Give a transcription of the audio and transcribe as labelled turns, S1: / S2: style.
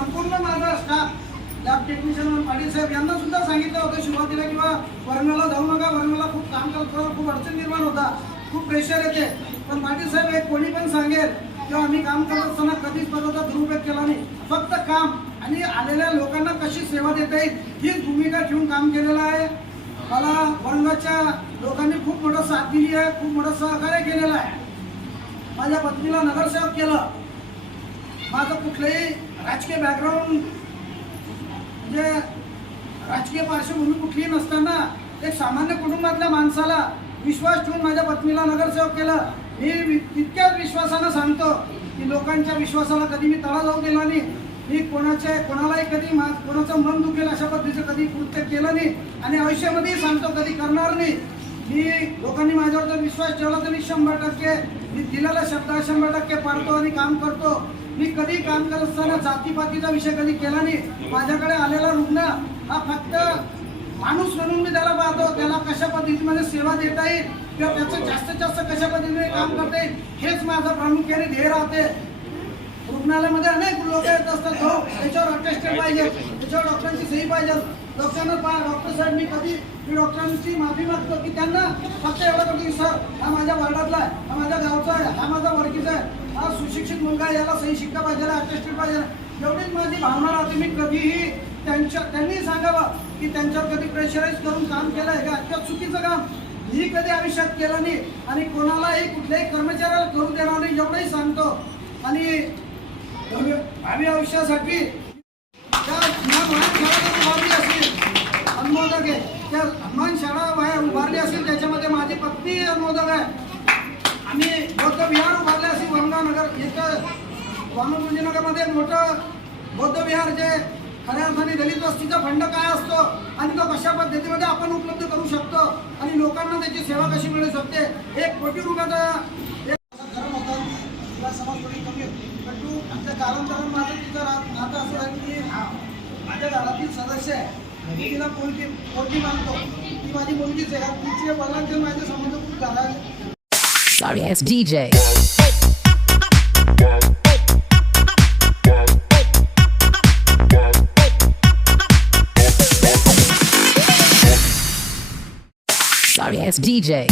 S1: संपूर्ण माझा staff lab technician Patil साहेब यांना सुद्धा सांगितलं होतं सुरुवातीला किंवा वर्णाला जाऊ नका वर्णाला खूप काम करत खूप अडचण निर्माण होता खूप प्रेशर येते. पण पाटील साहेब हे कोणी पण सांगेल किंवा आम्ही काम करत असताना कधीच पदाचा दुरुपयोग केला नाही. फक्त काम आणि आलेल्या लोकांना कशी सेवा देता येईल हीच भूमिका ठेवून काम केलेलं आहे. मला वर्गाच्या लोकांनी खूप मोठं साथ दिली आहे खूप मोठं सहकार्य केलेलं आहे. माझ्या पत्नीला नगरसेवक केलं. माझं कुठलंही राजकीय बॅकग्राऊंड म्हणजे राजकीय पार्श्वभूमी कुठलीही नसताना एक सामान्य कुटुंबातल्या माणसाला विश्वास ठेवून माझ्या पत्नीला नगरसेवक केलं. मी तितक्याच विश्वासानं सांगतो की लोकांच्या विश्वासाला कधी मी तळा जाऊ दिला नाही. मी कोणाच्या कोणालाही कधी मा कोणाचं मन दुखेल अशा पद्धतीचं कधी कृत्य केलं नाही आणि आयुष्यामध्येही सांगतो कधी करणार नाही. मी लोकांनी माझ्यावर जर विश्वास ठेवला तर मी शंभर टक्के मी दिलेला शब्द शंभर टक्के पाडतो आणि काम करतो. मी कधी काम करत असताना जातीपातीचा विषय कधी केला नाही. माझ्याकडे आलेला रुग्ण हा फक्त माणूस म्हणून मी त्याला पाहतो. त्याला कशा पद्धतीमध्ये सेवा देता येईल किंवा त्याचं जास्तीत जास्त कशा पद्धतीने काम करता येईल हेच माझं प्रामुख्याने ध्येय राहते. रुग्णालयामध्ये अनेक लोक येत असतात हो त्याच्यावर अटेस्टेड पाहिजे. त्याच्यावर डॉक्टरांची सही पाहिजे. डॉक्टरांना पाहा डॉक्टर साहेब मी कधी मी डॉक्टरांची माफी मागतो की त्यांना फक्त एवढं करतो की सर हा माझ्या वार्डातला आहे हा माझ्या गावचा आहे हा माझा वर्गीचा आहे हा सुशिक्षित मुलगा आहे, याला सही शिक्का पाहिजे अटेस्टेड पाहिजे. एवढीच माझी भावना राहते. मी कधीही त्यांच्या त्यांनी सांगावं की त्यांच्यावर कधी प्रेशराईज करून काम केलं आहे का? किंवा चुकीचं काम. ही कधी आयुष्यात केलं नाही आणि कोणालाही कुठल्याही कर्मचाऱ्याला करू देणार नाही एवढंही सांगतो. आणि भावी आयुष्यासाठी त्या या महान शाळा जर उभारली असेल अनुमोदक आहे त्या हनुमान शाळा बाहेर उभारली असेल त्याच्यामध्ये माझी पत्नी अनुमोदक आहे. आम्ही बौद्ध विहार उभारले असेल वनगावनगर इथं. वामनपुंजीनगरमध्ये मोठं बौद्ध विहार जे खऱ्या अर्थाने दलित वस्तीचा फंड काय असतो आणि तो कशा पद्धतीमध्ये आपण उपलब्ध करू शकतो आणि लोकांना त्याची सेवा कशी मिळू शकते एक कोटी रुपयाचा एक समज थोडी कमी होती पण तू आमच्या माझं तिचं नातं असं आहे की हा माझ्या घरातील सदस्य आहे मी तिला पोलकी पोलकी मानतो ती माझी मुलगीच आहे कारण तिच्या वडिलांचे संबंध खूप झाला
S2: Sorry, it's DJ. Sorry, it's DJ.